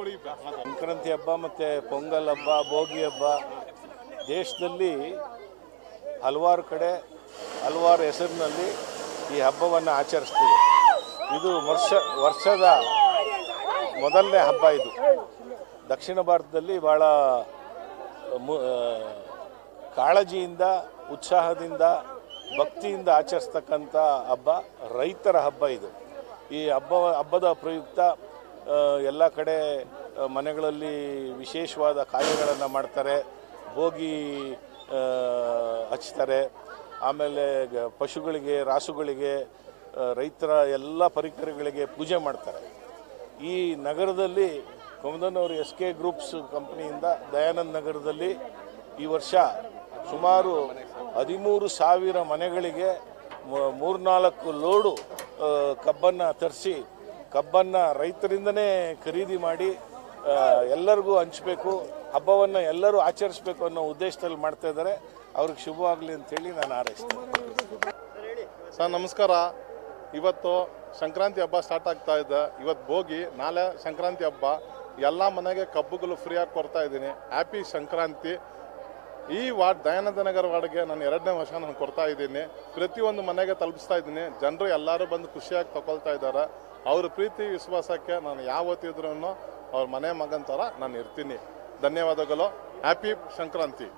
ಸಂಕ್ರಾಂತಿ ಹಬ್ಬ ಮತ್ತು ಪೊಂಗಲ್ ಹಬ್ಬ, ಭೋಗಿ ಹಬ್ಬ ದೇಶದಲ್ಲಿ ಹಲವಾರು ಕಡೆ ಹಲವಾರು ಹೆಸರಿನಲ್ಲಿ ಈ ಹಬ್ಬವನ್ನು ಆಚರಿಸ್ತೀವಿ. ಇದು ವರ್ಷದ ಮೊದಲನೇ ಹಬ್ಬ. ಇದು ದಕ್ಷಿಣ ಭಾರತದಲ್ಲಿ ಭಾಳ ಕಾಳಜಿಯಿಂದ, ಉತ್ಸಾಹದಿಂದ, ಭಕ್ತಿಯಿಂದ ಆಚರಿಸ್ತಕ್ಕಂಥ ಹಬ್ಬ, ರೈತರ ಹಬ್ಬ ಇದು. ಈ ಹಬ್ಬದ ಪ್ರಯುಕ್ತ ಎಲ್ಲ ಕಡೆ ಮನೆಗಳಲ್ಲಿ ವಿಶೇಷವಾದ ಕಾರ್ಯಗಳನ್ನು ಮಾಡ್ತಾರೆ, ಭೋಗಿ ಹಚ್ತಾರೆ, ಆಮೇಲೆ ಪಶುಗಳಿಗೆ, ರಾಸುಗಳಿಗೆ, ರೈತರ ಎಲ್ಲ ಪರಿಕರಗಳಿಗೆ ಪೂಜೆ ಮಾಡ್ತಾರೆ. ಈ ನಗರದಲ್ಲಿ ಕೊಮದನೂರು SK ಗ್ರೂಪ್ಸ್ ಕಂಪ್ನಿಯಿಂದ ದಯಾನಂದ ನಗರದಲ್ಲಿ ಈ ವರ್ಷ ಸುಮಾರು 13,000 ಮನೆಗಳಿಗೆ 3-4 ಲೋಡು ಕಬ್ಬನ್ನು ತರಿಸಿ, ಕಬ್ಬನ್ನು ರೈತರಿಂದನೇ ಖರೀದಿ ಮಾಡಿ ಎಲ್ಲರಿಗೂ ಹಂಚಬೇಕು, ಹಬ್ಬವನ್ನು ಎಲ್ಲರೂ ಆಚರಿಸಬೇಕು ಅನ್ನೋ ಉದ್ದೇಶದಲ್ಲಿ ಮಾಡ್ತಾ ಇದ್ದಾರೆ. ಅವ್ರಿಗೆ ಶುಭವಾಗಲಿ ಅಂತೇಳಿ ನಾನು ಹಾರೈಸ್ತೀನಿ. ಸರ್ ನಮಸ್ಕಾರ. ಇವತ್ತು ಸಂಕ್ರಾಂತಿ ಹಬ್ಬ ಸ್ಟಾರ್ಟ್ ಆಗ್ತಾ ಇದೆ. ಇವತ್ತು ಭೋಗಿ, ನಾಳೆ ಸಂಕ್ರಾಂತಿ ಹಬ್ಬ. ಎಲ್ಲ ಮನೆಗೆ ಕಬ್ಬುಗಳು ಫ್ರೀಯಾಗಿ ಕೊಡ್ತಾ ಇದ್ದೀನಿ. ಹ್ಯಾಪಿ ಸಂಕ್ರಾಂತಿ. ಈ ವಾರ್ಡ್ ದಯಾನಂದ ನಗರ ವಾರ್ಡ್ಗೆ ನಾನು 2ನೇ ವರ್ಷ ನಾನು ಕೊಡ್ತಾ ಇದ್ದೀನಿ. ಪ್ರತಿಯೊಂದು ಮನೆಗೆ ತಲುಪಿಸ್ತಾ ಇದ್ದೀನಿ. ಜನರು ಎಲ್ಲರೂ ಬಂದು ಖುಷಿಯಾಗಿ ತಗೊಳ್ತಾ ಇದ್ದಾರೆ. ಅವ್ರ ಪ್ರೀತಿ ವಿಶ್ವಾಸಕ್ಕೆ ನಾನು ಯಾವತ್ತಿದ್ರೂ ಅವ್ರ ಮನೆ ಮಗನ ಥರ ನಾನು ಇರ್ತೀನಿ. ಧನ್ಯವಾದಗಳು. ಹ್ಯಾಪಿ ಸಂಕ್ರಾಂತಿ.